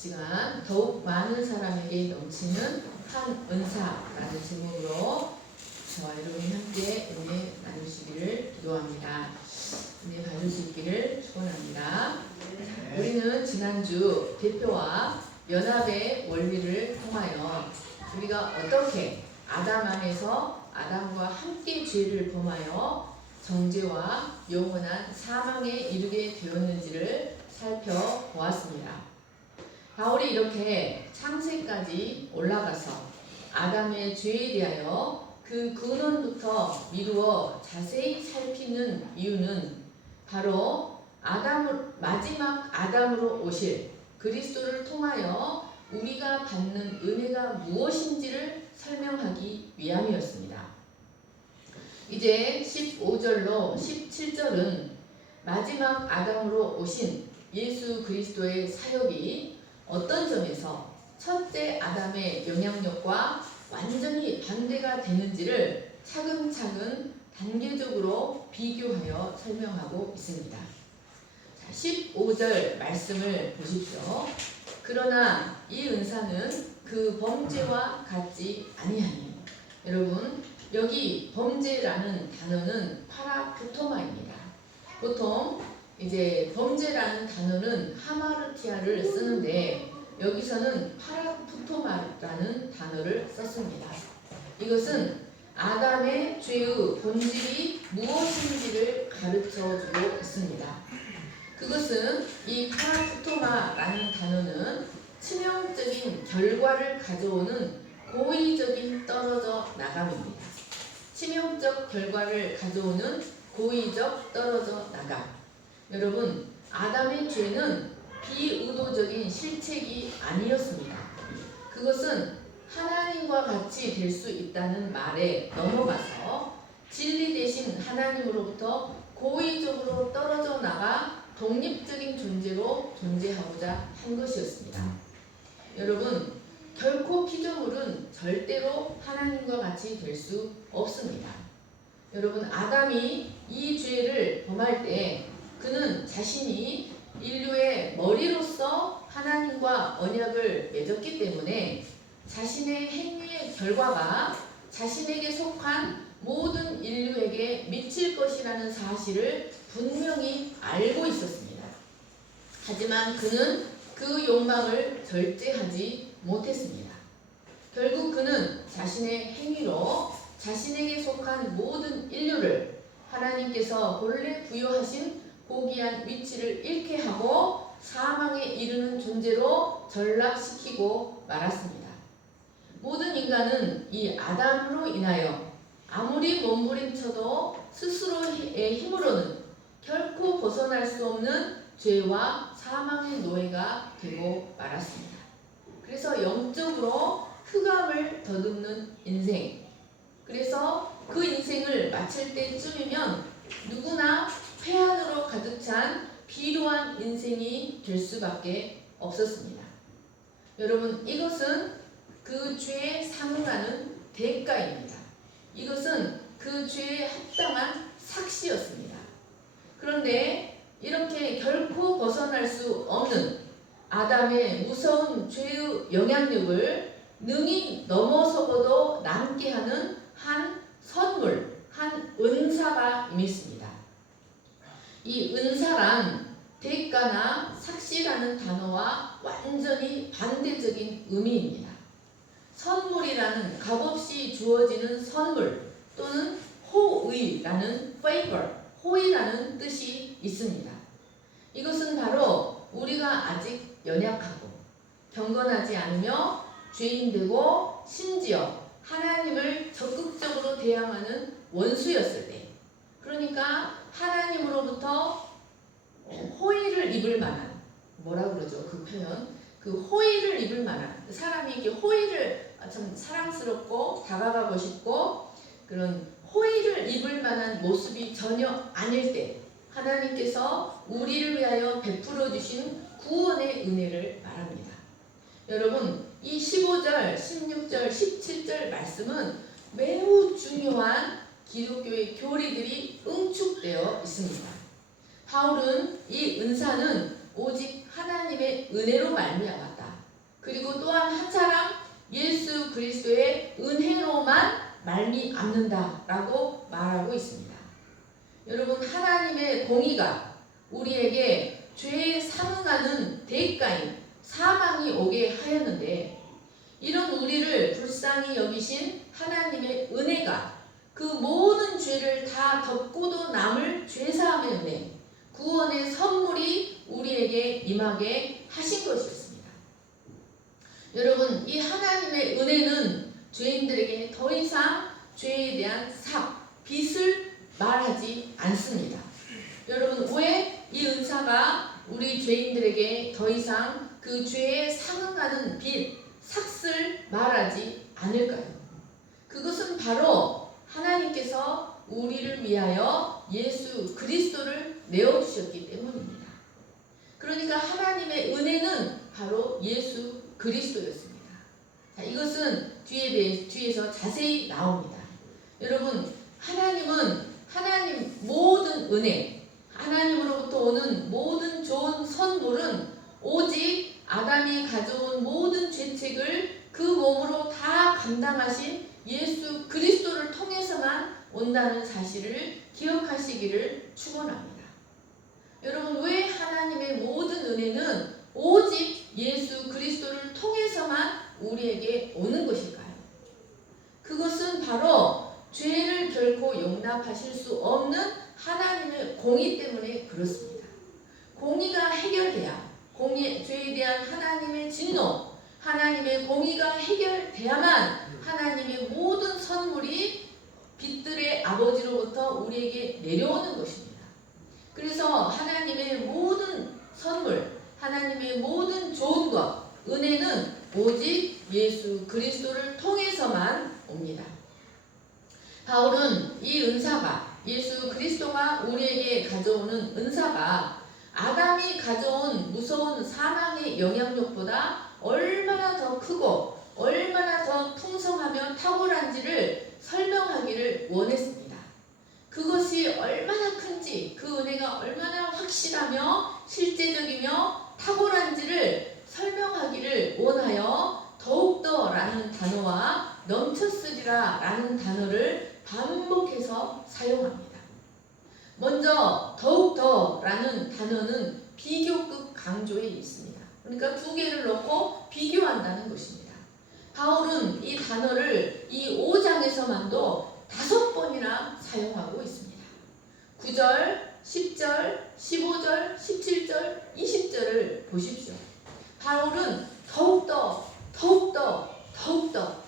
시간 더욱 많은 사람에게 넘치는 한 은사라는 제목으로 저와 여러분이 함께 은혜 나누시기를 기도합니다. 은혜 받을 수 있기를 축원합니다. 우리는 지난주 대표와 연합의 원리를 통하여 우리가 어떻게 아담 안에서 아담과 함께 죄를 범하여 정죄와 영원한 사망에 이르게 되었는지를 살펴보았습니다. 바울이 이렇게 창세까지 올라가서 아담의 죄에 대하여 그 근원부터 미루어 자세히 살피는 이유는 바로 마지막 아담으로 오실 그리스도를 통하여 우리가 받는 은혜가 무엇인지를 설명하기 위함이었습니다. 이제 15절로 17절은 마지막 아담으로 오신 예수 그리스도의 사역이 어떤 점에서 첫째 아담의 영향력과 완전히 반대가 되는지를 차근차근 단계적으로 비교하여 설명하고 있습니다. 15절 말씀을 보십시오. 그러나 이 은사는 그 범죄와 같지 아니하니. 여러분, 여기 범죄라는 단어는 파라푸토마입니다. 보통 이제 범죄라는 단어는 하마르티아를 쓰는데 여기서는 파라푸토마라는 단어를 썼습니다. 이것은 아담의 죄의 본질이 무엇인지를 가르쳐주고 있습니다. 그것은 이 파라푸토마라는 단어는 치명적인 결과를 가져오는 고의적인 떨어져 나감입니다. 치명적 결과를 가져오는 고의적 떨어져 나감. 여러분, 아담의 죄는 비의도적인 실책이 아니었습니다. 그것은 하나님과 같이 될 수 있다는 말에 넘어가서 진리 대신 하나님으로부터 고의적으로 떨어져 나가 독립적인 존재로 존재하고자 한 것이었습니다. 여러분, 결코 피조물은 절대로 하나님과 같이 될 수 없습니다. 여러분, 아담이 이 죄를 범할 때 그는 자신이 인류의 머리로서 하나님과 언약을 맺었기 때문에 자신의 행위의 결과가 자신에게 속한 모든 인류에게 미칠 것이라는 사실을 분명히 알고 있었습니다. 하지만 그는 그 욕망을 절제하지 못했습니다. 결국 그는 자신의 행위로 자신에게 속한 모든 인류를 하나님께서 본래 부여하신 고귀한 위치를 잃게 하고 사망에 이르는 존재로 전락시키고 말았습니다. 모든 인간은 이 아담으로 인하여 아무리 몸부림쳐도 스스로의 힘으로는 결코 벗어날 수 없는 죄와 사망의 노예가 되고 말았습니다. 그래서 영적으로 흑암을 더듬는 인생, 그래서 그 인생을 마칠 때쯤이면 누구나 패안으로 가득 찬 비루한 인생이 될 수밖에 없었습니다. 여러분, 이것은 그 죄에 상응하는 대가입니다. 이것은 그 죄에 합당한 삭시였습니다. 그런데 이렇게 결코 벗어날 수 없는 아담의 무서운 죄의 영향력을 능히 넘어서고도 남게 하는 한 선물, 한 은사가 임했습니다. 이 은사란 대가나 삭시라는 단어와 완전히 반대적인 의미입니다. 선물이라는 값없이 주어지는 선물 또는 호의라는 favor, 호의라는 뜻이 있습니다. 이것은 바로 우리가 아직 연약하고 경건하지 않으며 죄인되고 심지어 하나님을 적극적으로 대항하는 원수였을 때, 그러니까 하나님으로부터 호의를 입을 만한, 뭐라 그러죠? 그 표현, 그 호의를 입을 만한, 사람이 이렇게 호의를 참 사랑스럽고 다가가고 싶고 그런 호의를 입을 만한 모습이 전혀 아닐 때 하나님께서 우리를 위하여 베풀어 주신 구원의 은혜를 말합니다. 여러분, 이 15절, 16절, 17절 말씀은 매우 중요한 기독교의 교리들이 응축되어 있습니다. 바울은 이 은사는 오직 하나님의 은혜로 말미암았다. 그리고 또한 한 사람 예수 그리스도의 은혜로만 말미암는다라고 말하고 있습니다. 여러분, 하나님의 공의가 우리에게 죄에 상응하는 대가인 사망이 오게 하였는데, 이런 우리를 불쌍히 여기신 하나님의 은혜가 그 모든 죄를 다 덮고도 남을 죄사함의 은혜, 구원의 선물이 우리에게 임하게 하신 것이었습니다. 여러분, 이 하나님의 은혜는 죄인들에게 더 이상 죄에 대한 빚을 말하지 않습니다. 여러분, 왜 이 은사가 우리 죄인들에게 더 이상 그 죄에 상응하는 삭을 말하지 않을까요? 그것은 바로 하나님께서 우리를 위하여 예수 그리스도를 내어주셨기 때문입니다. 그러니까 하나님의 은혜는 바로 예수 그리스도였습니다. 자, 이것은 뒤에서 자세히 나옵니다. 여러분, 하나님 모든 은혜, 하나님으로부터 오는 모든 좋은 선물은 오직 아담이 가져온 모든 죄책을 그 몸으로 다 감당하신 예수 그리스도를 통해서만 온다는 사실을 기억하시기를 축원합니다. 여러분, 왜 하나님의 모든 은혜는 오직 예수 그리스도를 통해서만 우리에게 오는 것일까요? 그것은 바로 죄를 결코 용납하실 수 없는 하나님의 공의 때문에 그렇습니다. 공의가 해결돼야, 죄에 대한 하나님의 진노, 하나님의 공의가 해결돼야만 하나님의 모든 선물이 빛들의 아버지로부터 우리에게 내려오는 것입니다. 그래서 하나님의 모든 선물, 하나님의 모든 좋은 것, 은혜는 오직 예수 그리스도를 통해서만 옵니다. 바울은 이 은사가, 예수 그리스도가 우리에게 가져오는 은사가 아담이 가져온 무서운 사망의 영향력보다 얼마나 더 크고 얼마나 더 풍성하며 탁월한지를 설명하기를 원했습니다. 그것이 얼마나 큰지, 그 은혜가 얼마나 확실하며 실제적이며 탁월한지를 설명하기를 원하여 더욱더 라는 단어와 넘쳤으리라 라는 단어를 반복해서 사용합니다. 먼저 더욱더 라는 단어는 비교급 강조에 있습니다. 그러니까 두 개를 넣고 비교한다는 것입니다. 바울은 이 단어를 이 5장에서만도 5번이나 사용하고 있습니다. 9절, 10절, 15절, 17절, 20절을 보십시오. 바울은 더욱더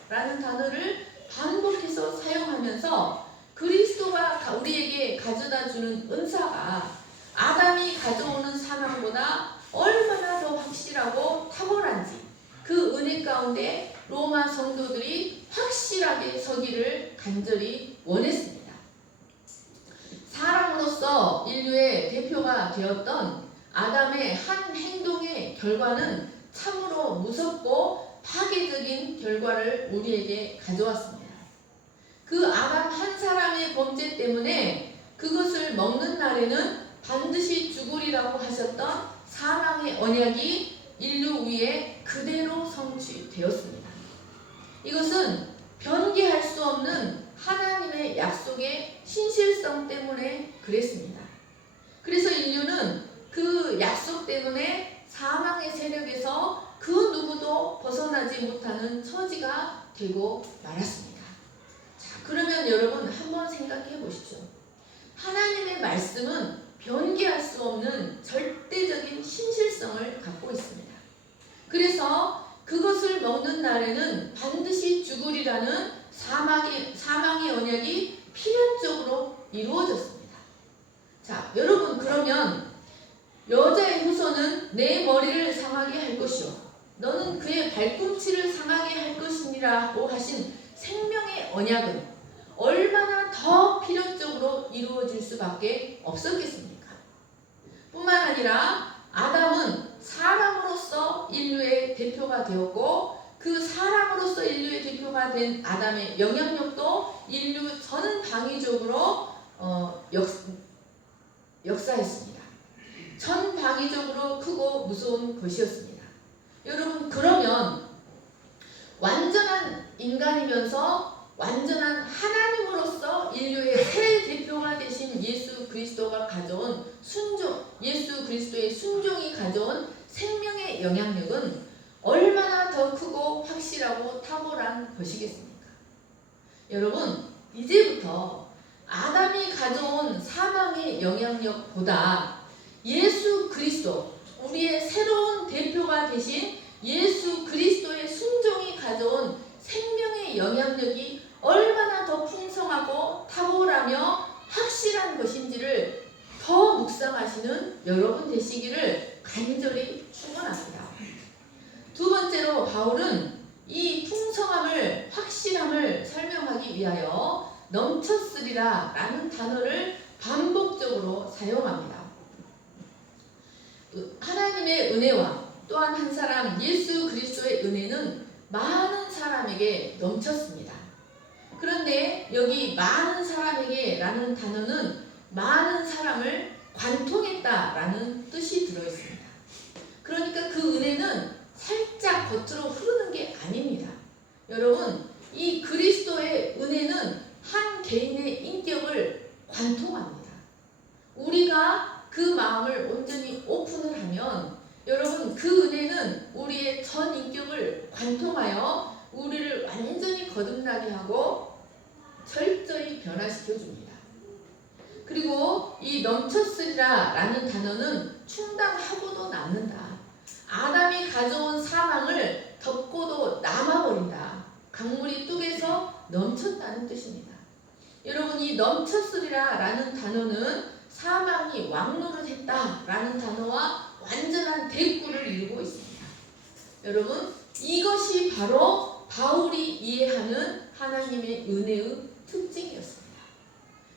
라는 단어를 반복해서 사용하면서 그리스도가 우리에게 가져다주는 은사가 아담이 가져오는 사망보다 얼마나 더 확실하고 탁월한지, 그 은혜 가운데 로마 성도들이 확실하게 서기를 간절히 원했습니다. 사람으로서 인류의 대표가 되었던 아담의 한 행동의 결과는 참으로 무섭고 파괴적인 결과를 우리에게 가져왔습니다. 그 아담 한 사람의 범죄 때문에 그것을 먹는 날에는 반드시 죽으리라고 하셨던 사망의 언약이 인류 위에 그대로 성취되었습니다. 이것은 변개할 수 없는 하나님의 약속의 신실성 때문에 그랬습니다. 그래서 인류는 그 약속 때문에 사망의 세력에서 그 누구도 벗어나지 못하는 처지가 되고 말았습니다. 자, 그러면 여러분 한번 생각해 보십시오. 하나님의 말씀은 변개할 수 없는 절대적인 신실성을 갖고 있습니다. 그래서 그것을 먹는 날에는 반드시 죽으리라는 사망의 언약이 필연적으로 이루어졌습니다. 자, 여러분, 그러면 여자의 후손은 내 머리를 상하게 할 것이요 너는 그의 발꿈치를 상하게 할 것이니라고 하신 생명의 언약은 얼마나 더 필연적으로 이루어질 수밖에 없었겠습니까? 뿐만 아니라 아담은 사람으로서 인류의 대표가 되었고, 그 사람으로서 인류의 대표가 된 아담의 영향력도 인류 전방위적으로 역사했습니다. 전방위적으로 크고 무서운 것이었습니다. 여러분, 그러면 완전한 인간이면서 완전한 하나님으로서 인류의 새 대표가 되신 예수 그리스도가 가져온 순종, 예수 그리스도의 순종이 가져온 생명의 영향력은 얼마나 더 크고 확실하고 탁월한 것이겠습니까? 여러분, 이제부터 아담이 가져온 사망의 영향력보다 예수 그리스도, 우리의 새로운 대표가 되신 예수 그리스도의 순종이 가져온 생명의 영향력이 얼마나 더 풍성하고 탁월하며 확실한 것인지를 더 묵상하시는 여러분 되시기를 간절히 축원합니다. 두 번째로 바울은 이 풍성함을, 확실함을 설명하기 위하여 넘쳤으리라 라는 단어를 반복적으로 사용합니다. 하나님의 은혜와 또한 한 사람 예수 그리스도의 은혜는 많은 사람에게 넘쳤습니다. 그런데 여기 많은 사람에게 라는 단어는 많은 사람을 관통했다라는 뜻이 들어있습니다. 그러니까 그 은혜는 살짝 겉으로 흐르는 게 아닙니다. 여러분, 이 그리스도의 은혜는 한 개인의 인격을 관통합니다. 우리가 그 마음을 온전히 오픈을 하면 여러분, 그 은혜는 우리의 전 인격을 관통하여 우리를 완전히 거듭나게 하고 철저히 변화시켜 줍니다. 그리고 이 넘쳤으리라 라는 단어는 충당하고도 남는다. 아담이 가져온 사망을 덮고도 남아버린다. 강물이 뚝에서 넘쳤다는 뜻입니다. 여러분, 이 넘쳤으리라 라는 단어는 사망이 왕노릇했다 라는 단어와 완전한 대꾸를 이루고 있습니다. 여러분, 이것이 바로 바울이 이해하는 하나님의 은혜의 특징이었습니다.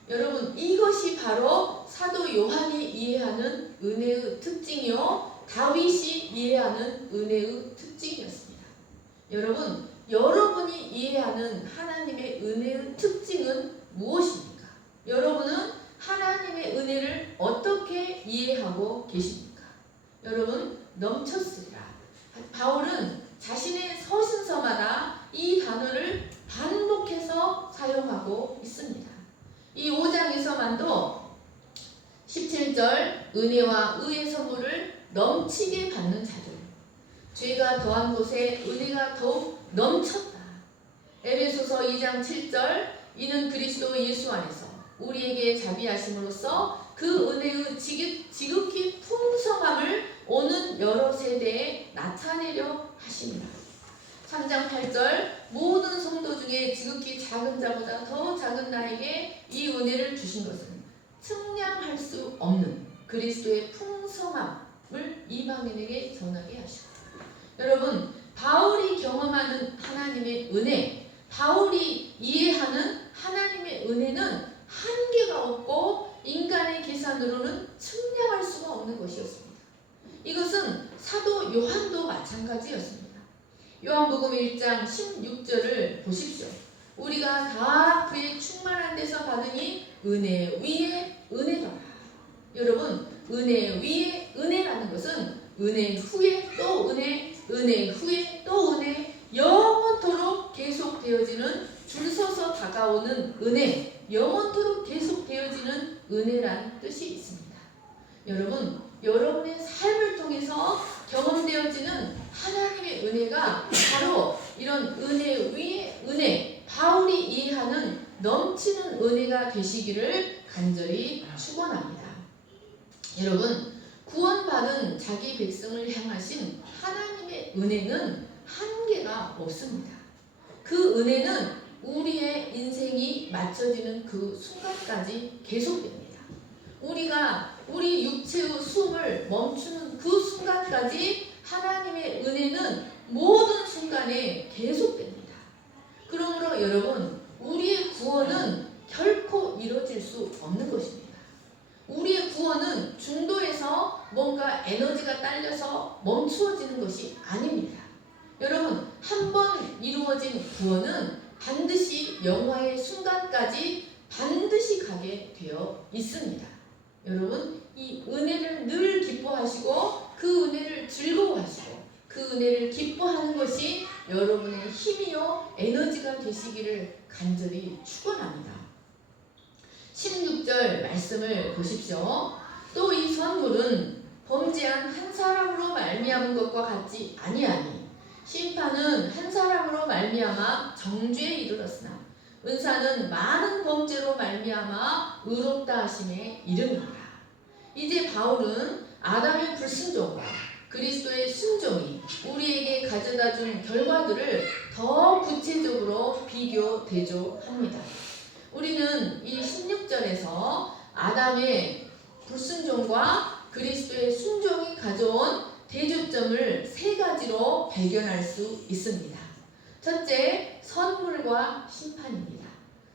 여러분, 이것이 바로 사도 요한이 이해하는 은혜의 특징이요, 다윗이 이해하는 은혜의 특징이었습니다. 여러분, 여러분이 이해하는 하나님의 은혜의 특징은 무엇입니까? 여러분은 하나님의 은혜를 어떻게 이해하고 계십니까? 여러분, 넘쳤으리라. 바울은 자신의 서신서마다 이 단어를 반복해서 사용하고 있습니다. 이 5장에서만도 17절 은혜와 의의 선물을 넘치게 받는 자들, 죄가 더한 곳에 은혜가 더욱 넘쳤다. 에베소서 2장 7절 이는 그리스도 예수 안에서 우리에게 자비하심으로써 그 은혜의 지극히 풍성함을 오는 여러 세대에 나타내려 하십니다. 3장 8절 모든 성도 중에 지극히 작은 자보다 더 작은 나에게 이 은혜를 주신 것은 측량할 수 없는 그리스도의 풍성함을 이방인에게 전하게 하시고, 여러분, 바울이 경험하는 하나님의 은혜, 바울이 이해하는 하나님의 은혜는 한계가 없고 인간의 계산으로는 측량할 수가 없는 것이었습니다. 이것은 사도 요한도 마찬가지였습니다. 요한복음 1장 16절을 보십시오. 우리가 다 그의 충만한 데서 받으니 은혜 위에 은혜더라. 여러분, 은혜 위에 은혜라는 것은 은혜 후에 또 은혜, 은혜 후에 또 은혜, 영원토록 계속되어지는, 줄 서서 다가오는 은혜, 영원토록 계속되어지는 은혜라는 뜻이 있습니다. 여러분, 여러분의 삶을 통해서 경험되어지는 하나님의 은혜가 바로 이런 은혜 위에 은혜, 바울이 이해하는 넘치는 은혜가 되시기를 간절히 축원합니다. 여러분, 구원받은 자기 백성을 향하신 하나님의 은혜는 한계가 없습니다. 그 은혜는 우리의 인생이 맞춰지는 그 순간까지 계속됩니다. 우리가 우리 육체의 숨을 멈추는 그 순간까지 하나님의 은혜는 모든 순간에 계속됩니다. 그러므로 여러분, 우리의 구원은 결코 이루어질 수 없는 것입니다. 우리의 구원은 중도에서 뭔가 에너지가 딸려서 멈추어지는 것이 아닙니다. 여러분, 한 번 이루어진 구원은 반드시 영화의 순간까지 반드시 가게 되어 있습니다. 여러분, 이 은혜를 늘 기뻐하시고 그 은혜를 즐거워하시고 그 은혜를 기뻐하는 것이 여러분의 힘이요 에너지가 되시기를 간절히 축원합니다. 16절 말씀을 보십시오. 또 이 선물은 범죄한 한 사람으로 말미암은 것과 같지 아니하니 심판은 한 사람으로 말미암아 정죄에 이르렀으나 은사는 많은 범죄로 말미암아 의롭다 하심에 이르니라. 이제 바울은 아담의 불순종과 그리스도의 순종이 우리에게 가져다준 결과들을 더 구체적으로 비교 대조합니다. 우리는 이 16절에서 아담의 불순종과 그리스도의 순종이 가져온 대조점을 세 가지로 발견할 수 있습니다. 첫째, 선물과 심판입니다.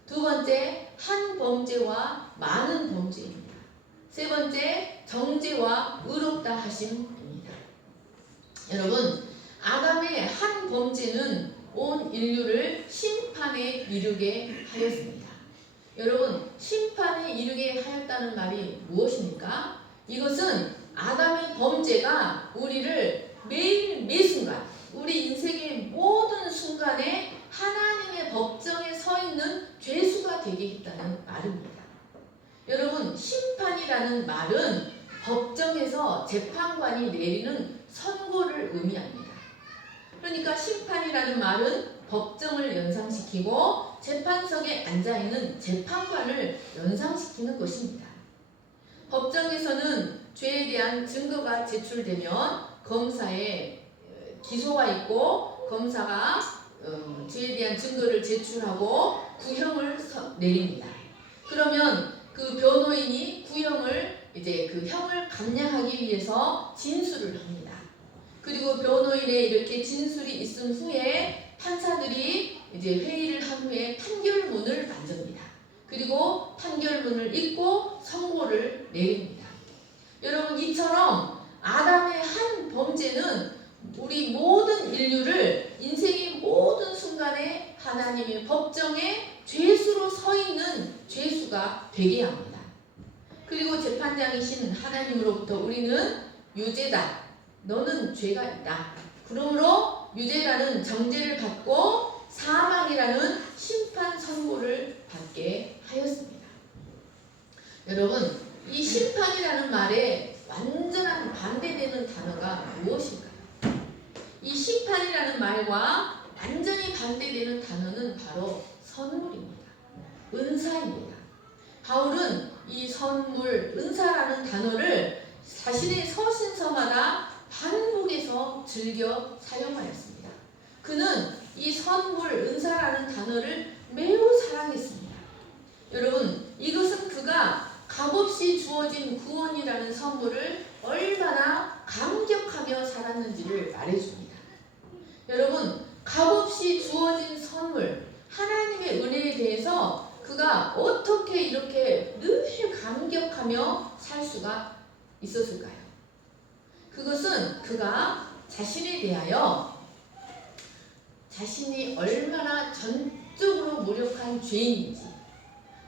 두 번째, 한 범죄와 많은 범죄입니다. 세 번째, 정죄와 의롭다 하심입니다. 여러분, 아담의 한 범죄는 온 인류를 심판에 이르게 하였습니다. 여러분, 심판에 이르게 하였다는 말이 무엇입니까? 이것은 아담의 범죄가 우리를 매일 매순간 우리 인생의 모든 순간에 하나님의 법정에 서 있는 죄수가 되게 했다는 말입니다. 여러분, 심판이라는 말은 법정에서 재판관이 내리는 선고를 의미합니다. 그러니까 심판이라는 말은 법정을 연상시키고 재판석에 앉아있는 재판관을 연상시키는 것입니다. 법정에서는 죄에 대한 증거가 제출되면 검사에 기소가 있고 검사가 죄에 대한 증거를 제출하고 구형을 내립니다. 그러면 그 변호인이 구형을 그 형을 감량하기 위해서 진술을 합니다. 그리고 변호인의 이렇게 진술이 있은 후에 판사들이 회의를 한 후에 판결문을 만듭니다. 그리고 판결문을 읽고 선고를 내립니다. 여러분, 이처럼 아담의 한 범죄는 우리 모든 인류를 인생의 모든 순간에 하나님의 법정에 죄수로 서 있는 죄수가 되게 합니다. 그리고 재판장이신 하나님으로부터 우리는 유죄다, 너는 죄가 있다, 그러므로 유죄라는 정죄를 받고 사망이라는 심판 선고를 받게 하였습니다. 여러분, 이 심판이라는 말에 완전한 반대되는 단어가 무엇일까요? 이 심판이라는 말과 완전히 반대되는 단어는 바로 선물입니다. 은사입니다. 바울은 이 선물, 은사라는 단어를 자신의 서신서마다 반복해서 즐겨 사용하였습니다. 그는 이 선물, 은사라는 단어를 매우 사랑했습니다. 여러분, 이것은 그가 값없이 주어진 구원이라는 선물을 얼마나 감격하며 살았는지를 말해줍니다. 여러분, 값없이 주어진 선물, 하나님의 은혜에 대해서 그가 어떻게 이렇게 늘 감격하며 살 수가 있었을까요? 그것은 그가 자신에 대하여 자신이 얼마나 전적으로 무력한 죄인인지,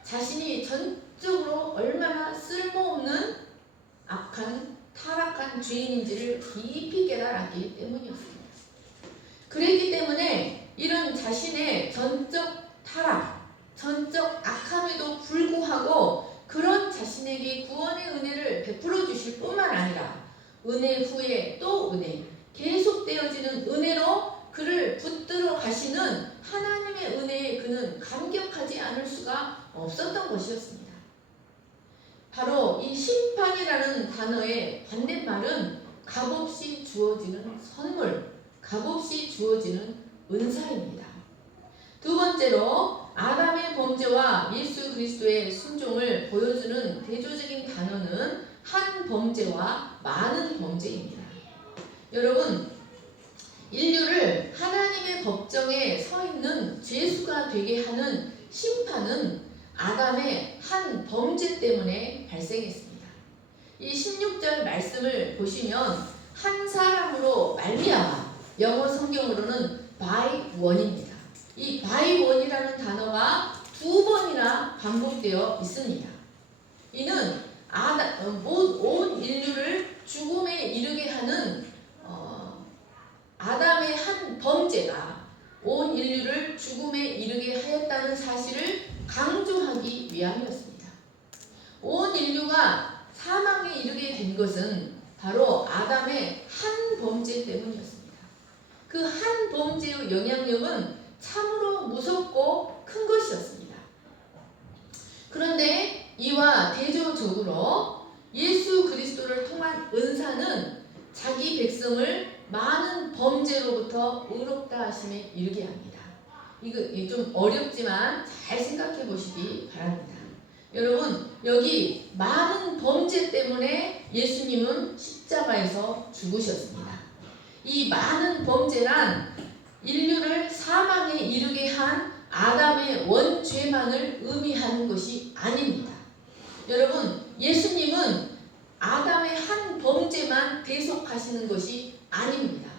자신이 전적으로 얼마나 쓸모없는 악한 타락한 죄인인지를 깊이 깨달았기 때문이었습니다. 그랬기 때문에 이런 자신의 전적 타락, 전적 악함에도 불구하고 그런 자신에게 구원의 은혜를 베풀어 주실 뿐만 아니라 은혜 후에 또 은혜, 계속되어지는 은혜로 그를 붙들어 가시는 하나님의 은혜에 그는 감격하지 않을 수가 없었던 것이었습니다. 바로 이 심판이라는 단어의 반대말은 값없이 주어지는 선물, 값없이 주어지는 은사입니다. 두 번째로 아담의 범죄와 예수 그리스도의 순종을 보여주는 대조적인 단어는 한 범죄와 많은 범죄입니다. 여러분, 인류를 하나님의 법정에 서 있는 죄수가 되게 하는 심판은 아담의 한 범죄 때문에 발생했습니다. 이 16절 말씀을 보시면 한 사람으로 말미암아, 영어 성경으로는 by one입니다. 이 by one이라는 단어가 두 번이나 반복되어 있습니다. 이는 온 인류를 죽음에 이르게 하는 사실을 강조하기 위함이었습니다. 온 인류가 사망에 이르게 된 것은 바로 아담의 한 범죄 때문이었습니다. 그 한 범죄의 영향력은 참으로 무섭고 큰 것이었습니다. 그런데 이와 대조적으로 예수 그리스도를 통한 은사는 자기 백성을 많은 범죄로부터 의롭다 하심에 이르게 합니다. 이거 좀 어렵지만 잘 생각해 보시기 바랍니다. 여러분, 여기 많은 범죄 때문에 예수님은 십자가에서 죽으셨습니다. 이 많은 범죄란 인류를 사망에 이르게 한 아담의 원죄만을 의미하는 것이 아닙니다. 여러분, 예수님은 아담의 한 범죄만 대속하시는 것이 아닙니다.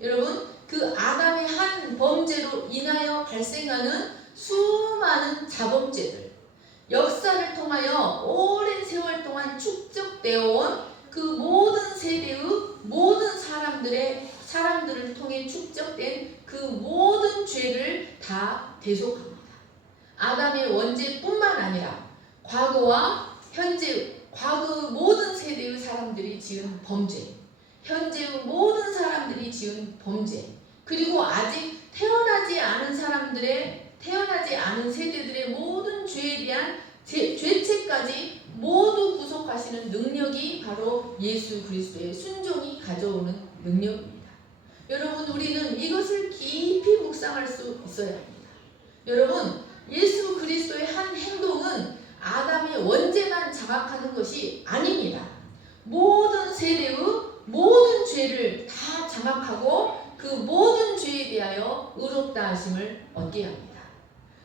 여러분, 그 아담의 한 범죄로 인하여 발생하는 수많은 자범죄들, 역사를 통하여 오랜 세월 동안 축적되어 온 그 모든 세대의 모든 사람들을 통해 축적된 그 모든 죄를 다 대속합니다. 아담의 원죄뿐만 아니라 과거와 현재, 과거 모든 세대의 사람들이 지은 범죄, 현재의 모든 사람들이 지은 범죄, 그리고 아직 태어나지 않은 세대들의 모든 죄에 대한 죄책까지 모두 구속하시는 능력이 바로 예수 그리스도의 순종이 가져오는 능력입니다. 여러분, 우리는 이것을 깊이 묵상할 수 있어야 합니다. 여러분, 예수 그리스도의 한 행동은 아담의 원죄만 자각하는 것이 아닙니다. 모든 세대의 모든 죄를 다 장악하고 그 모든 죄에 대하여 의롭다 하심을 얻게 합니다.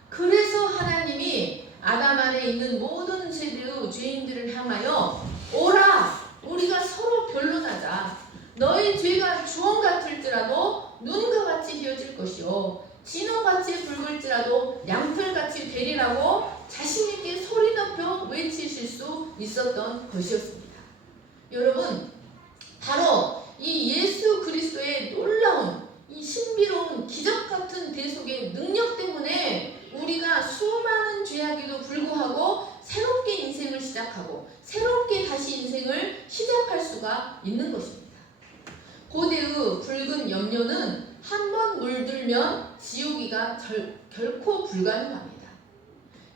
그래서 하나님이 아담 안에 있는 모든 세대의 죄인들을 향하여 오라, 우리가 서로 변론하자. 너희 죄가 주홍 같을지라도 눈과 같이 되어질 것이요, 진홍같이 붉을지라도 양털같이 되리라고 자신있게 소리 높여 외치실 수 있었던 것이었습니다. 여러분, 바로 이 예수 그리스도의 놀라운 이 신비로운 기적같은 대속의 능력 때문에 우리가 수많은 죄악에도 불구하고 새롭게 인생을 시작하고 새롭게 다시 인생을 시작할 수가 있는 것입니다. 고대의 붉은 염료는 한 번 물들면 지우기가 결코 불가능합니다.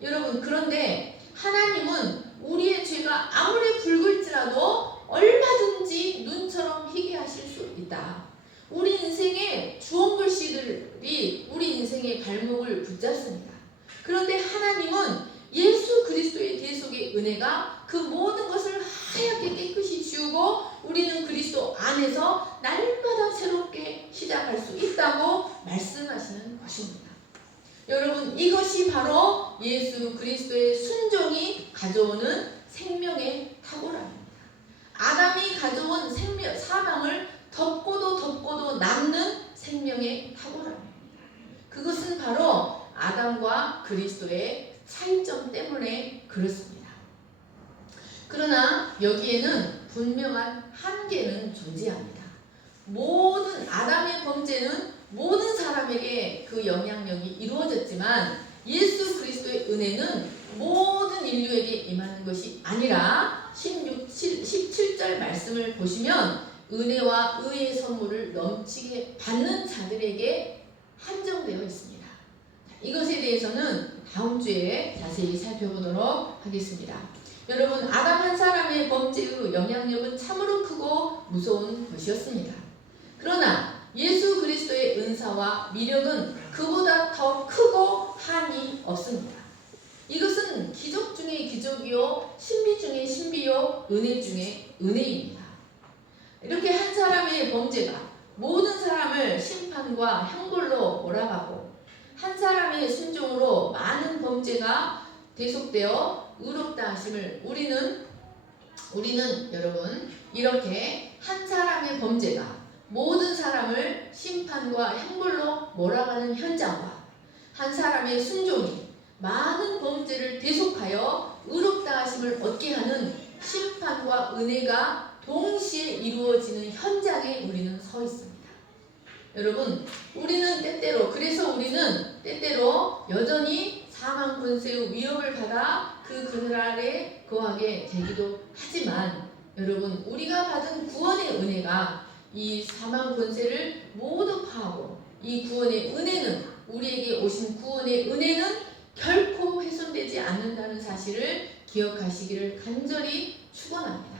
여러분, 그런데 하나님은 우리의 죄가 아무리 붉을지라도 얼마든지 눈처럼 희게 하실 수 있다. 우리 인생의 주홍글씨들이 우리 인생의 발목을 붙잡습니다. 그런데 하나님은 예수 그리스도의 대속의 은혜가 그 모든 것을 하얗게 깨끗이 지우고 우리는 그리스도 안에서 날마다 새롭게 시작할 수 있다고 말씀하시는 것입니다. 여러분, 이것이 바로 예수 그리스도의 순종이 가져오는 생명의 탁월함입니다. 아담이 가져온 사망을 덮고도 남는 생명의 탁월함입니다. 그것은 바로 아담과 그리스도의 차이점 때문에 그렇습니다. 그러나 여기에는 분명한 한계는 존재합니다. 모든 아담의 범죄는 모든 사람에게 그 영향력이 이루어졌지만 예수 그리스도의 은혜는 모든 인류에게 임하는 것이 아니라 17절 말씀을 보시면 은혜와 의의 선물을 넘치게 받는 자들에게 한정되어 있습니다. 이것에 대해서는 다음 주에 자세히 살펴보도록 하겠습니다. 여러분, 아담 한 사람의 범죄의 영향력은 참으로 크고 무서운 것이었습니다. 그러나 예수 그리스도의 은사와 미력은 그보다 더 크고 한이 없습니다. 이것은 기적 중의 기적이요, 신비 중의 신비요, 은혜 중의 은혜입니다. 이렇게 한 사람의 범죄가 모든 사람을 심판과 형벌로 몰아가고 한 사람의 순종으로 많은 범죄가 대속되어 의롭다 하심을 우리는 여러분, 이렇게 한 사람의 범죄가 모든 사람을 심판과 형벌로 몰아가는 현장과 한 사람의 순종이 많은 범죄를 대속하여 의롭다 하심을 얻게 하는 심판과 은혜가 동시에 이루어지는 현장에 우리는 서 있습니다. 여러분, 우리는 때때로 여전히 사망 권세의 위협을 받아 그 그늘 아래 거하게 되기도 하지만 여러분, 우리가 받은 구원의 은혜가 이 사망 권세를 모두 파하고 이 구원의 은혜는, 우리에게 오신 구원의 은혜는 결코 훼손되지 않는다는 사실을 기억하시기를 간절히 축원합니다.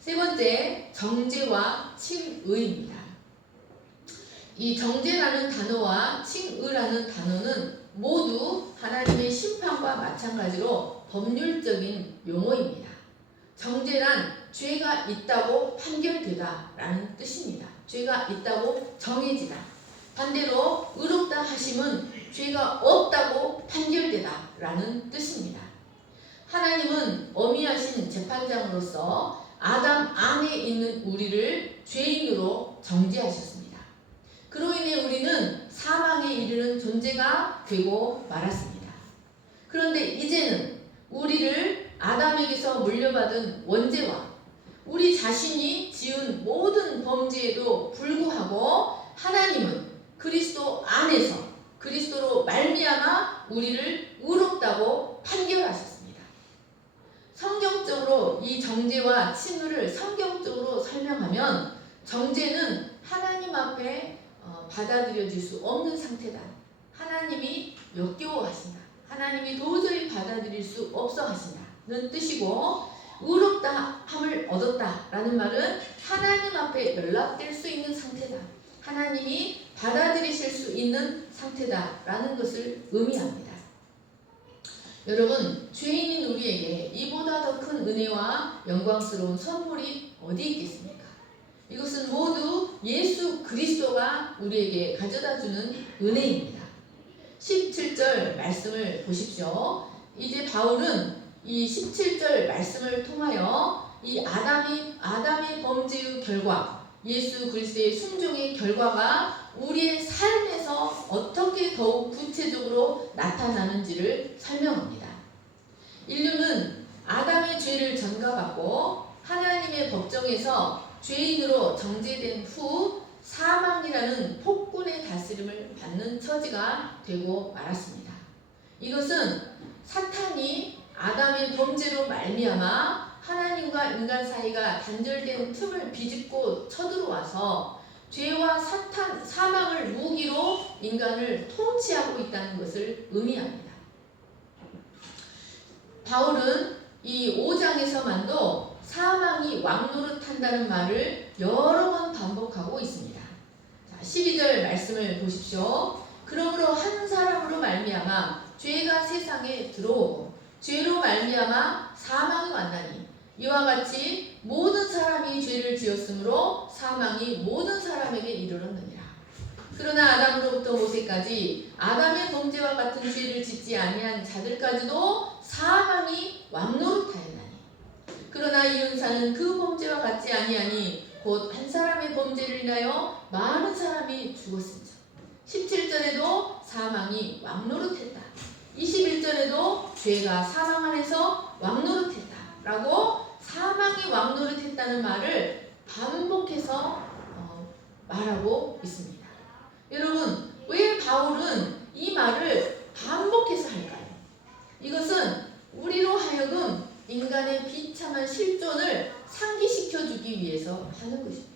세 번째, 정죄와 칭의입니다. 이 정죄라는 단어와 칭의라는 단어는 모두 하나님의 심판과 마찬가지로 법률적인 용어입니다. 정죄란 죄가 있다고 판결되다 라는 뜻입니다. 죄가 있다고 정해지다. 반대로 의롭다 하심은 죄가 없다고 판결되다 라는 뜻입니다. 하나님은 어미하신 재판장으로서 아담 안에 있는 우리를 죄인으로 정죄하셨습니다. 그로 인해 우리는 사망에 이르는 존재가 되고 말았습니다. 그런데 이제는 우리를 아담에게서 물려받은 원죄와 우리 자신이 지은 모든 범죄에도 불구하고 하나님은 그리스도 안에서 그리스도로 말미암아 우리를 의롭다고 판결하셨습니다. 성경적으로 이 정죄와 칭의를 성경적으로 설명하면 정죄는 하나님 앞에 받아들여질 수 없는 상태다. 하나님이 역겨워하신다. 하나님이 도저히 받아들일 수 없어 하신다는 뜻이고, 의롭다 함을 얻었다 라는 말은 하나님 앞에 연락될 수 있는 상태다. 하나님이 받아들이실 수 있는 상태다 라는 것을 의미합니다. 여러분, 죄인인 우리에게 이보다 더 큰 은혜와 영광스러운 선물이 어디 있겠습니까? 이것은 모두 예수 그리스도가 우리에게 가져다주는 은혜입니다. 17절 말씀을 보십시오. 이제 바울은 이 17절 말씀을 통하여 이 아담의 범죄의 결과, 예수 그리스도의 순종의 결과가 우리의 삶에서 어떻게 더욱 구체적으로 나타나는지를 설명합니다. 인류는 아담의 죄를 전가받고 하나님의 법정에서 죄인으로 정죄된 후 사망이라는 폭군의 다스림을 받는 처지가 되고 말았습니다. 이것은 사탄이 아담의 범죄로 말미암아 하나님과 인간 사이가 단절된 틈을 비집고 쳐들어와서 죄와 사망을 무기로 인간을 통치하고 있다는 것을 의미합니다. 바울은 이 5장에서만도 사망이 왕노릇한다는 말을 여러 번 반복하고 있습니다. 자, 12절 말씀을 보십시오. 그러므로 한 사람으로 말미암아 죄가 세상에 들어오고 죄로 말미암아 사망이 왔나니 이와 같이 모든 사람이 죄를 지었으므로 사망이 모든 사람에게 이르렀느니라. 그러나 아담으로부터 모세까지 아담의 범죄와 같은 죄를 짓지 아니한 자들까지도 사망이 왕노릇하였나니 그러나 이 은사는 그 범죄와 같지 아니하니 곧 한 사람의 범죄를 인하여 많은 사람이 죽었습니다. 17절에도 사망이 왕노릇했다. 21절에도 죄가 사망 안에서 왕노릇했다 라고 사망이 왕노릇했다는 말을 반복해서 말하고 있습니다. 여러분, 왜 바울은 이 말을 반복해서 할까요? 이것은 우리로 하여금 인간의 비참한 실존을 상기시켜주기 위해서 하는 것입니다.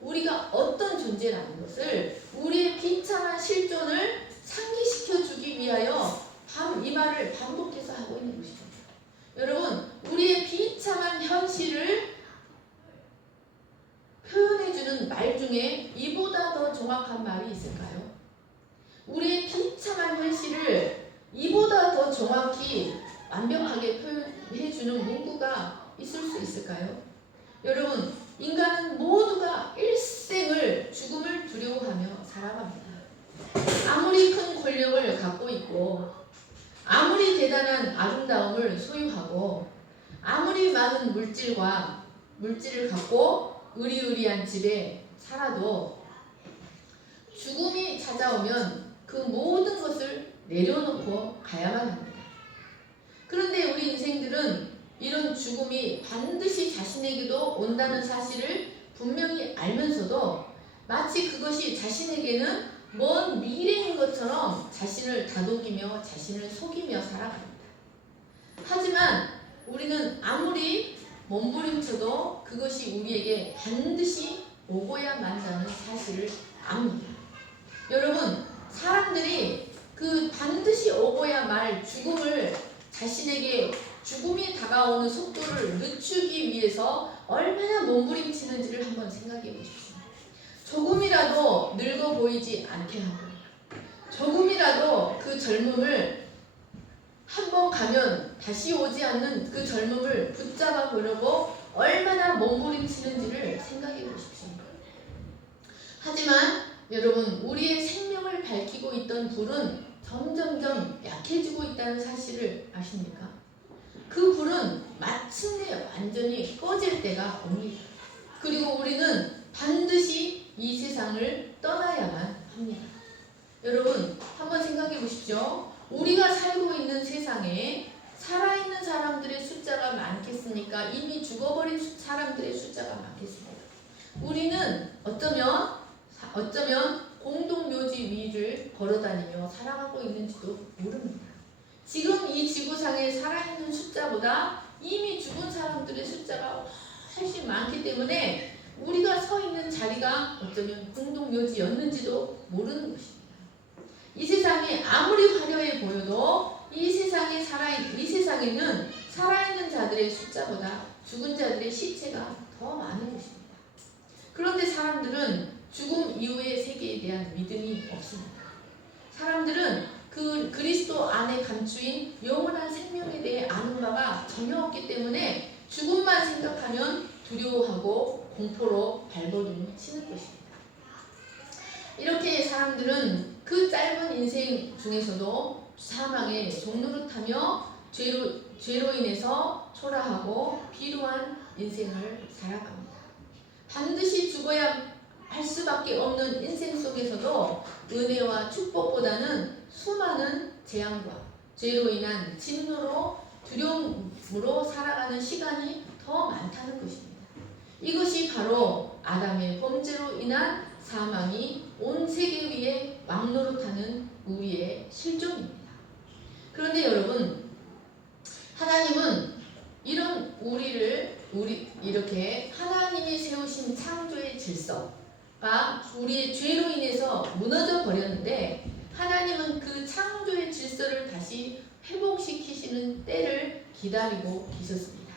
우리가 어떤 존재라는 것을, 우리의 비참한 실존을 상기시켜주기 위하여 이 말을 반복해서 하고 있는 것입니다. 여러분, 우리의 비참한 현실을 표현해주는 말 중에 이보다 더 정확한 말이 있을까요? 우리의 비참한 현실을 이보다 더 정확히 완벽하게 표현해주는 문구가 있을 수 있을까요? 여러분, 인간은 모두가 일생을 죽음을 두려워하며 살아갑니다. 아무리 큰 권력을 갖고 있고 아무리 대단한 아름다움을 소유하고 아무리 많은 물질을 갖고 의리의리한 집에 살아도 죽음이 찾아오면 그 모든 것을 내려놓고 가야만 합니다. 그런데 우리 인생들은 이런 죽음이 반드시 자신에게도 온다는 사실을 분명히 알면서도 마치 그것이 자신에게는 먼 미래인 것처럼 자신을 다독이며 자신을 속이며 살아갑니다. 하지만 우리는 아무리 몸부림쳐도 그것이 우리에게 반드시 오고야 만다는 사실을 압니다. 여러분, 사람들이 그 반드시 오고야 말 죽음을 자신에게 죽음이 다가오는 속도를 늦추기 위해서 얼마나 몸부림치는지를 한번 생각해 보십시오. 조금이라도 늙어 보이지 않게 하고 조금이라도 그 젊음을 한번 가면 다시 오지 않는 그 젊음을 붙잡아 보려고 얼마나 몸부림치는지를 생각해 보십시오. 하지만 여러분, 우리의 생명을 밝히고 있던 불은 점점점 약해지고 있다는 사실을 아십니까? 그 불은 마침내 완전히 꺼질 때가 옵니다. 그리고 우리는 반드시 이 세상을 떠나야만 합니다. 여러분, 한번 생각해 보십시오. 우리가 살고 있는 세상에 살아있는 사람들의 숫자가 많겠습니까? 이미 죽어버린 사람들의 숫자가 많겠습니까? 우리는 어쩌면 공동묘지 위를 걸어다니며 살아가고 있는지도 모릅니다. 지금 이 지구상에 살아있는 숫자보다 이미 죽은 사람들의 숫자가 훨씬 많기 때문에 우리가 서 있는 자리가 어쩌면 공동묘지였는지도 모르는 것입니다. 이 세상이 아무리 화려해 보여도 이 세상에는 살아있는 자들의 숫자보다 죽은 자들의 시체가 더 많은 것입니다. 그런데 사람들은 죽음 이후의 세계에 대한 믿음이 없습니다. 사람들은 그 그리스도 안에 감추인 영원한 생명에 대해 아는 바가 전혀 없기 때문에 죽음만 생각하면 두려워하고 공포로 발버둥을 치는 것입니다. 이렇게 사람들은 그 짧은 인생 중에서도 사망의 종노릇하며 죄로 인해서 초라하고 비루한 인생을 살아갑니다. 반드시 죽어야 할 수밖에 없는 인생 속에서도 은혜와 축복보다는 수많은 재앙과 죄로 인한 진노로 두려움으로 살아가는 시간이 더 많다는 것입니다. 이것이 바로 아담의 범죄로 인한 사망이 온 세계 위에 왕노릇하는 우리의 실종입니다. 그런데 여러분, 하나님은 이런 우리 이렇게 하나님이 세우신 창조의 질서가 우리의 죄로 인해서 무너져 버렸는데 하나님은 그 창조의 질서를 다시 회복시키시는 때를 기다리고 계셨습니다.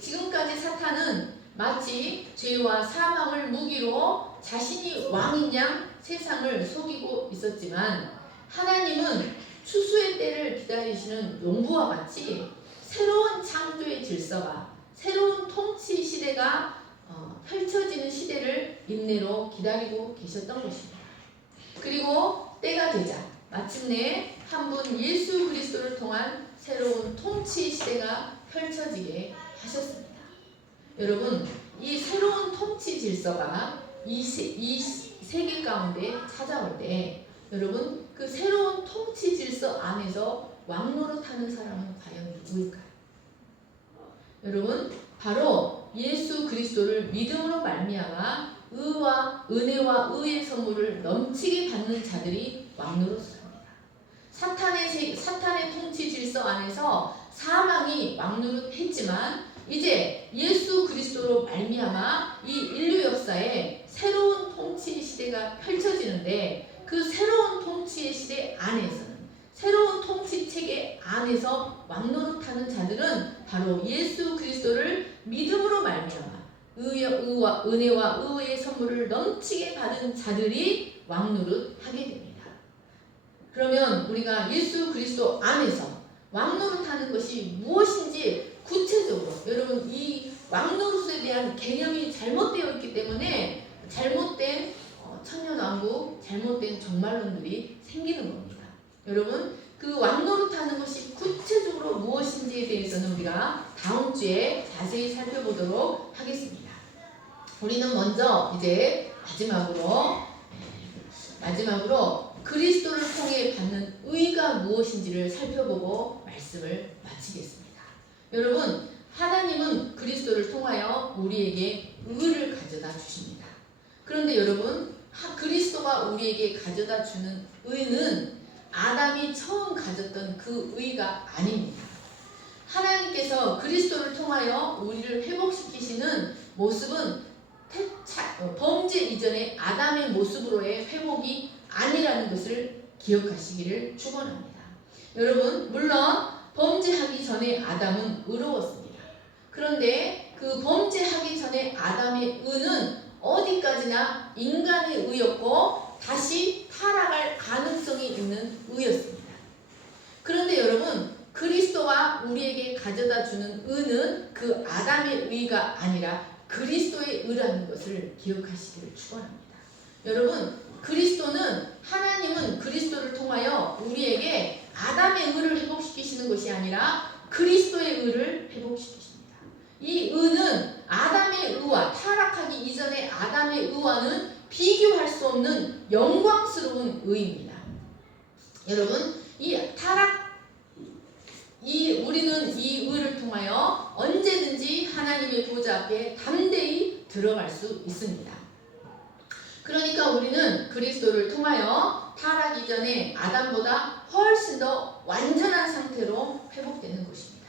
지금까지 사탄은 마치 죄와 사망을 무기로 자신이 왕인 양 세상을 속이고 있었지만 하나님은 추수의 때를 기다리시는 농부와 같이 새로운 창조의 질서가 새로운 통치 시대가 펼쳐지는 시대를 인내로 기다리고 계셨던 것입니다. 그리고 때가 되자 마침내 한 분 예수 그리스도를 통한 새로운 통치 시대가 펼쳐지게 하셨습니다. 여러분, 이 새로운 통치 질서가 이 세계 가운데 찾아올 때 여러분, 그 새로운 통치 질서 안에서 왕노릇하는 사람은 과연 누구일까요? 여러분, 바로 예수 그리스도를 믿음으로 말미암아 은혜와 의의 선물을 넘치게 받는 자들이 왕노릇합니다. 사탄의 통치 질서 안에서 사망이 왕노릇했지만 이제 예수 그리스도로 말미암아 이 인류 역사에 새로운 통치 시대가 펼쳐지는데 그 새로운 통치의 시대 안에서는 새로운 통치 체계 안에서 왕노릇하는 자들은 바로 예수 그리스도를 믿음으로 말미암아 은혜와 의의 선물을 넘치게 받은 자들이 왕노릇하게 됩니다. 그러면 우리가 예수 그리스도 안에서 왕노릇하는 것이 무엇인지 구체적으로 여러분, 이 왕노릇에 대한 개념이 잘못되어 있기 때문에 잘못된 천년왕국, 잘못된 종말론들이 생기는 겁니다. 여러분, 그 왕노릇하는 것이 구체적으로 무엇인지에 대해서는 우리가 다음 주에 자세히 살펴보도록 하겠습니다. 우리는 먼저 이제 마지막으로 그리스도를 통해 받는 의가 무엇인지를 살펴보고 말씀을 마치겠습니다. 여러분, 하나님은 그리스도를 통하여 우리에게 의를 가져다 주십니다. 그런데 여러분, 그리스도가 그리스도가 우리에게 가져다 주는 의는 아담이 처음 가졌던 그 의가 아닙니다. 하나님께서 그리스도를 통하여 우리를 회복시키시는 모습은 범죄 이전의 아담의 모습으로의 회복이 아니라는 것을 기억하시기를 축원합니다. 여러분, 물론 범죄하기 전에 아담은 의로웠습니다. 그런데 그 범죄하기 전에 아담의 의는 어디까지나 인간의 의였고 다시 타락할 가능성이 있는 의였습니다. 그런데 여러분, 그리스도가 우리에게 가져다 주는 의는 그 아담의 의가 아니라 그리스도의 의라는 것을 기억하시기를 축원합니다. 여러분, 그리스도는 하나님은 그리스도를 통하여 우리에게 아담의 의를 회복시키시는 것이 아니라 그리스도의 의를 회복시키십니다. 이 의는 아담의 의와 타락하기 이전의 아담의 의와는 비교할 수 없는 영광스러운 의입니다. 여러분, 우리는 이 의를 통하여 언제든지 하나님의 보좌 앞에 담대히 들어갈 수 있습니다. 그러니까 우리는 그리스도를 통하여 타락 이전에 아담보다 훨씬 더 완전한 상태로 회복되는 것입니다.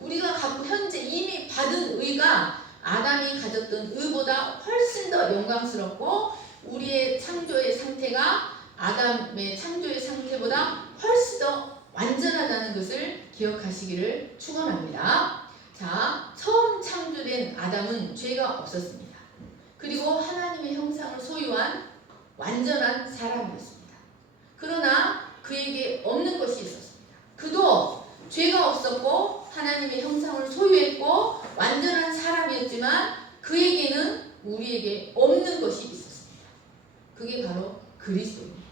우리가 현재 이미 받은 의가 아담이 가졌던 의보다 훨씬 더 영광스럽고 우리의 창조의 상태가 아담의 창조의 상태보다 훨씬 더 완전하다는 것을 기억하시기를 축원합니다. 자, 처음 창조된 아담은 죄가 없었습니다. 그리고 하나님의 형상을 소유한 완전한 사람이었습니다. 그러나 그에게 없는 것이 있었습니다. 그도 죄가 없었고 하나님의 형상을 소유했고 완전한 사람이었지만 그에게는 우리에게 없는 것이 있었습니다. 그게 바로 그리스도입니다.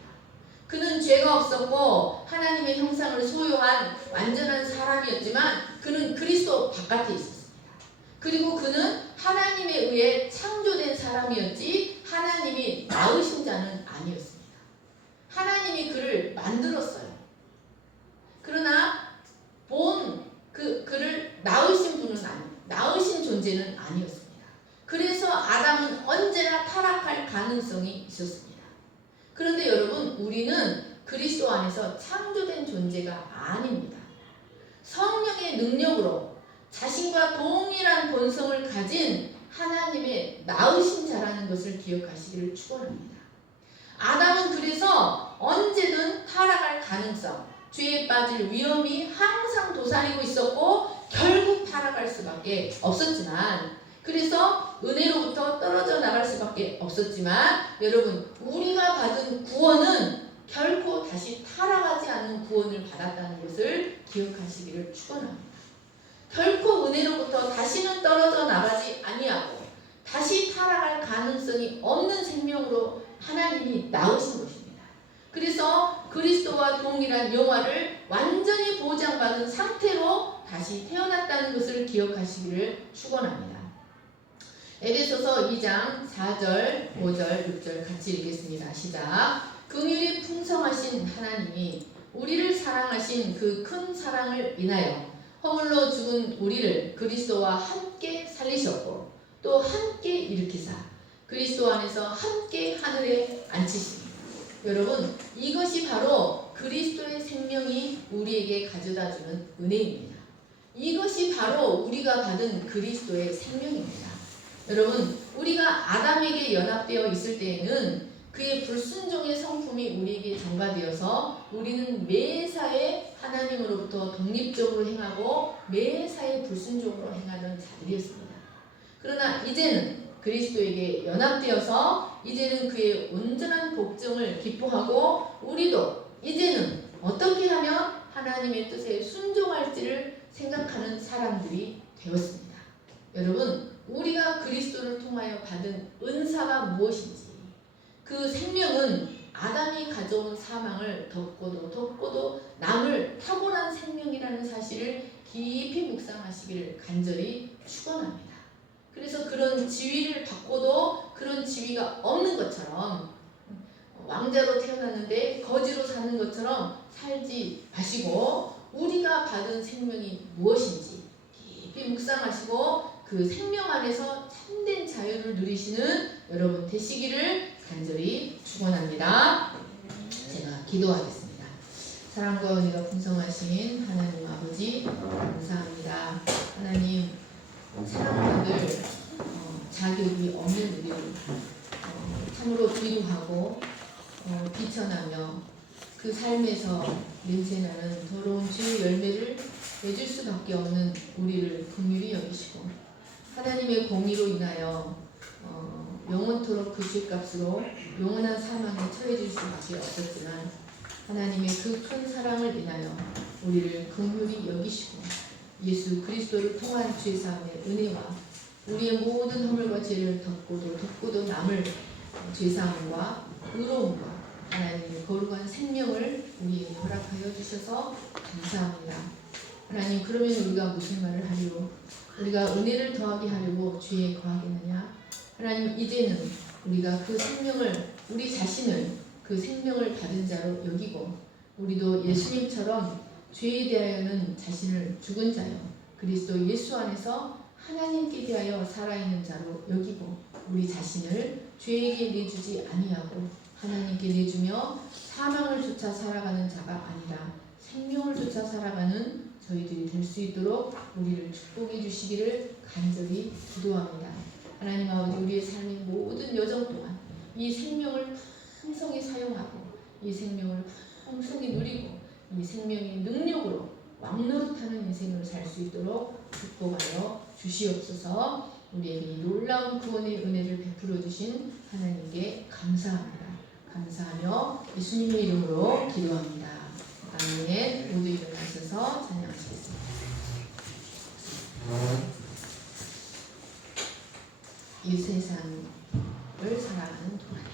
그는 죄가 없었고 하나님의 형상을 소유한 완전한 사람이었지만 그는 그리스도 바깥에 있었습니다. 그리고 그는 하나님에 의해 창조된 사람이었지 하나님이 낳으신 자는 아니었습니다. 하나님이 그를 만들었어요. 그러나 그를 낳으신 존재는 아니었습니다. 그래서 아담은 언제나 타락할 가능성이 있었습니다. 그런데 여러분, 우리는 그리스도 안에서 창조된 존재가 아닙니다. 성령의 능력으로 자신과 동일한 본성을 가진 하나님의 낳으신 자라는 것을 기억하시기를 축원합니다. 아담은 그래서 언제든 타락할 가능성, 죄에 빠질 위험이 항상 도사리고 있었고 결국 타락할 수밖에 없었지만, 그래서 은혜로부터 떨어져 나갈 수밖에 없었지만, 여러분, 우리가 받은 구원은 결코 다시 타락하지 않는 구원을 받았다는 것을 기억하시기를 축원합니다. 결코 은혜로부터 다시는 떨어져 나가지 아니하고 다시 타락할 가능성이 없는 생명으로 하나님이 낳으신 것입니다. 그래서 그리스도와 동일한 영화를 완전히 보장받은 상태로 다시 태어났다는 것을 기억하시기를 축원합니다. 에베소서 2장 4절, 5절, 6절 같이 읽겠습니다. 시작. 긍휼이 풍성하신 하나님이 우리를 사랑하신 그 큰 사랑을 인하여 허물로 죽은 우리를 그리스도와 함께 살리셨고 또 함께 일으키사 그리스도 안에서 함께 하늘에 앉히십니다. 여러분, 이것이 바로 그리스도의 생명이 우리에게 가져다주는 은혜입니다. 이것이 바로 우리가 받은 그리스도의 생명입니다. 여러분, 우리가 아담에게 연합되어 있을 때에는 그의 불순종의 성품이 우리에게 전가되어서 우리는 매사에 하나님으로부터 독립적으로 행하고 매사에 불순종으로 행하는 자들이었습니다. 그러나 이제는 그리스도에게 연합되어서 이제는 그의 온전한 복종을 기뻐하고 우리도 이제는 어떻게 하면 하나님의 뜻에 순종할지를 생각하는 사람들이 되었습니다. 여러분, 우리가 그리스도를 통하여 받은 은사가 무엇인지, 그 생명은 아담이 가져온 사망을 덮고도 남을 타고난 생명이라는 사실을 깊이 묵상하시기를 간절히 축원합니다. 그래서 그런 지위를 받고도 그런 지위가 없는 것처럼 왕자로 태어났는데 거지로 사는 것처럼 살지 마시고 우리가 받은 생명이 무엇인지 깊이 묵상하시고 그 생명 안에서 참된 자유를 누리시는 여러분 되시기를 간절히 축원합니다. 제가 기도하겠습니다. 사랑과 은혜가 풍성하신 하나님 아버지 감사합니다. 하나님 사랑분들 자격이 없는 우리를 참으로 위로하고 비천하며 그 삶에서 냄새나는 더러운 죄의 열매를 맺을 수밖에 없는 우리를 긍휼히 여기시고 하나님의 공의로 인하여 영원토록 그 죄값으로 영원한 사망에 처해질 수밖에 없었지만 하나님의 그 큰 사랑을 인하여 우리를 긍휼히 여기시고 예수 그리스도를 통한 죄사함의 은혜와 우리의 모든 허물과 죄를 덮고도 남을 죄사함과 의로움과 하나님의 거룩한 생명을 우리에게 허락하여 주셔서 감사합니다. 하나님 그러면 우리가 무슨 말을 하리요? 우리가 은혜를 더하게 하려고 죄에 거하겠느냐? 하나님 이제는 우리가 그 생명을 우리 자신을 그 생명을 받은 자로 여기고 우리도 예수님처럼 죄에 대하여는 자신을 죽은 자요 그리스도 예수 안에서 하나님께 대하여 살아있는 자로 여기고 우리 자신을 죄에게 내주지 아니하고 하나님께 내주며 사망을 쫓아 살아가는 자가 아니라 생명을 쫓아 살아가는 저희들이 될 수 있도록 우리를 축복해 주시기를 간절히 기도합니다. 하나님 아버지 우리의 삶의 모든 여정 동안 이 생명을 풍성히 사용하고 이 생명을 풍성히 누리고 이 생명의 능력으로 왕노릇하는 인생을 살 수 있도록 축복하여 주시옵소서. 우리에게 이 놀라운 구원의 은혜를 베풀어 주신 하나님께 감사합니다. 감사하며 예수님의 이름으로 기도합니다. 아멘. 모두 일어나셔서 찬양하시겠습니다. 이 세상을 살아가는 동안에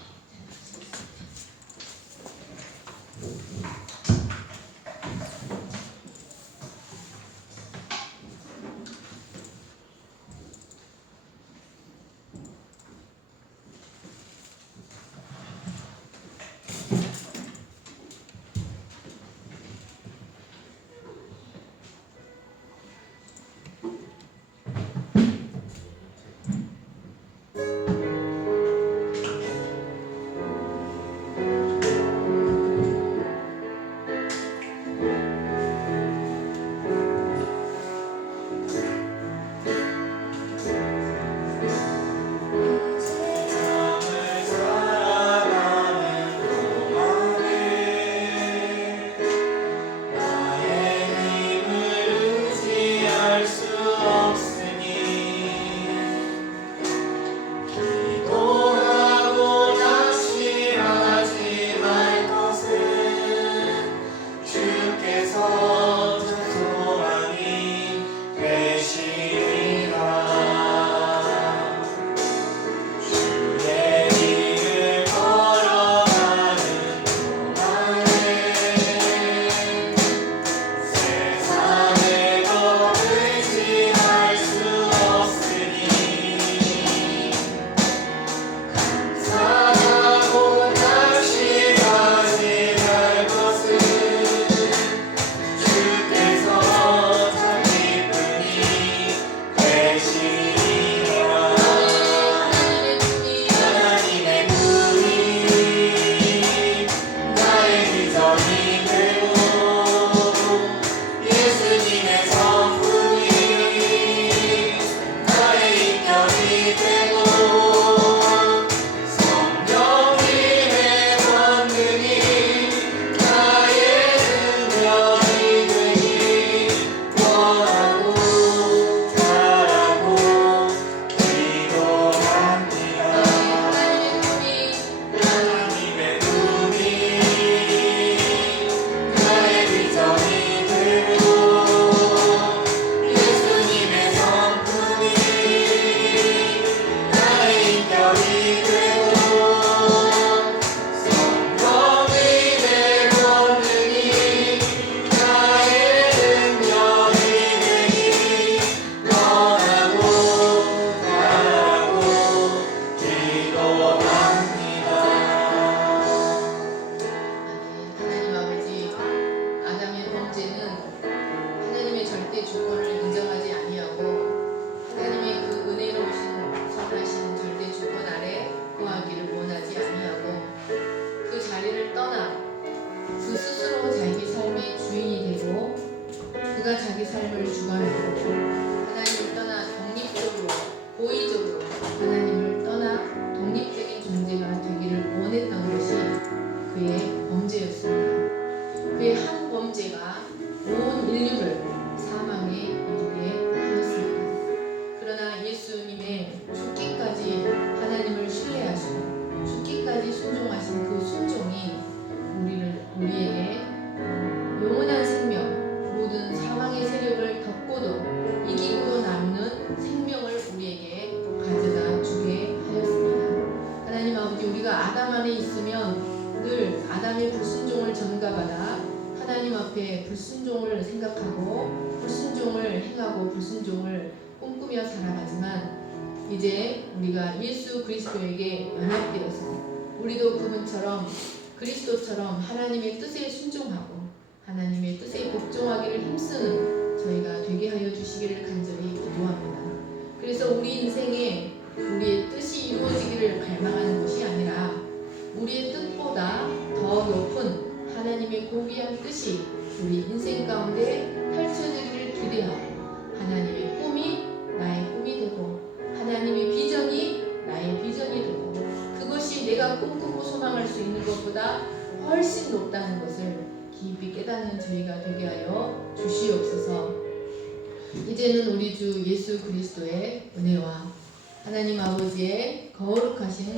아담 안에 있으면 늘 아담의 불순종을 전가받아 하나님 앞에 불순종을 생각하고 불순종을 행하고 불순종을 꿈꾸며 살아가지만 이제 우리가 예수 그리스도에게 연합되어서 우리도 그분처럼 그리스도처럼 하나님의 뜻에 순종하고 하나님의 뜻에 복종하기를 힘쓰는 저희가 되게 하여 주시기를 간절히 기도합니다. 그래서 우리 인생에 우리의 뜻이 이루어지기를 갈망하는 것이 아니라 우리의 뜻보다 더 높은 하나님의 고귀한 뜻이 우리 인생 가운데 펼쳐지기를 기대하고 하나님의 꿈이 나의 꿈이 되고 하나님의 비전이 나의 비전이 되고 그것이 내가 꿈꾸고 소망할 수 있는 것보다 훨씬 높다는 것을 깊이 깨닫는 저희가 되게 하여 주시옵소서. 이제는 우리 주 예수 그리스도의 은혜와 하나님 아버지의 거룩하신